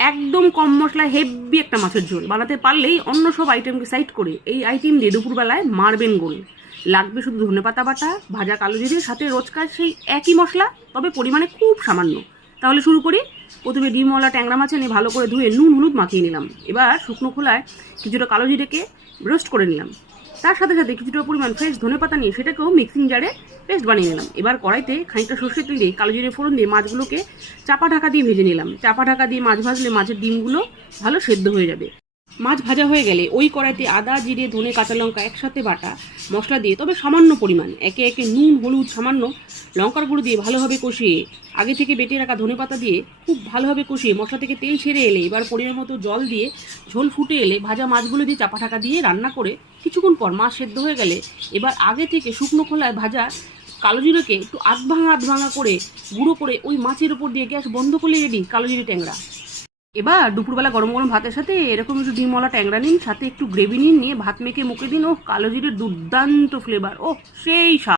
একদম কম মশলায় হেভি একটা মাছের ঝোল বানাতে পারলেই অন্য সব আইটেমকে সাইড করে এই আইটেম দিয়ে দুপুরবেলায় মারবেন গোল। লাগবে শুধু ধনেপাতা বাটা, ভাজা কালো জিরে, সাথে রোজকার সেই একই মশলা, তবে পরিমাণে খুব সামান্য। তাহলে শুরু করি। প্রথমে ডিমওয়ালা ট্যাংরা মাছ এনে ভালো করে ধুয়ে নুন হলুদ মাখিয়ে নিলাম। এবার শুকনো খোলায় কিছুটা কালো জিরেকে রোস্ট করে নিলাম। তার সাথে সাথে কিছুটা পরিমাণ ফ্রেশ ধনেপাতা নিয়ে সেটাকেও মিক্সিং জারে পেস্ট বানিয়ে নিলাম। এবার কড়াইতে খানিকটা সর্ষে তেল দিয়ে কালো জিরে ফোড়ন দিয়ে মাছগুলোকে চাপা ঢাকা দিয়ে ভেজে নিলাম। চাপা ঢাকা দিয়ে মাছ ভাজলে মাছের ডিমগুলো ভালো সেদ্ধ হয়ে যাবে। মাছ ভাজা হয়ে গেলে ওই কড়াইতে আদা জিরে ধনে কাঁচা লঙ্কা একসাথে বাটা মশলা দিয়ে, তবে সামান্য পরিমাণ, একে একে নুন হলুদ সামান্য লঙ্কার গুঁড়ো দিয়ে ভালোভাবে কষিয়ে আগে থেকে বেটে রাখা ধনেপাতা দিয়ে খুব ভালোভাবে কষিয়ে মশলা থেকে তেল ছেড়ে এলে এবার পরিমাণ মতো জল দিয়ে ঝোল ফুটে এলে ভাজা মাছগুলো দিয়ে চাপা ঢাকা দিয়ে রান্না করে কিছুক্ষণ পর মাছ সেদ্ধ হয়ে গেলে এবার আগে থেকে শুকনো খোলায় ভাজা কালো জিরেকে একটু আধ ভাঙা করে গুঁড়ো করে ওই মাছের উপর দিয়ে গ্যাস বন্ধ করলে রেডি কালো জিরে ট্যাংরা। এবার দুপুরবেলা গরম গরম ভাতের সাথে এরকম একটু ডিমওয়ালা ট্যাংরা নিন, সাথে একটু গ্রেভি নিন, নিয়ে ভাত মেখে মুখে দিন। ও কালো জিরের দুর্দান্ত ফ্লেভার, ও সেই স্বাদ।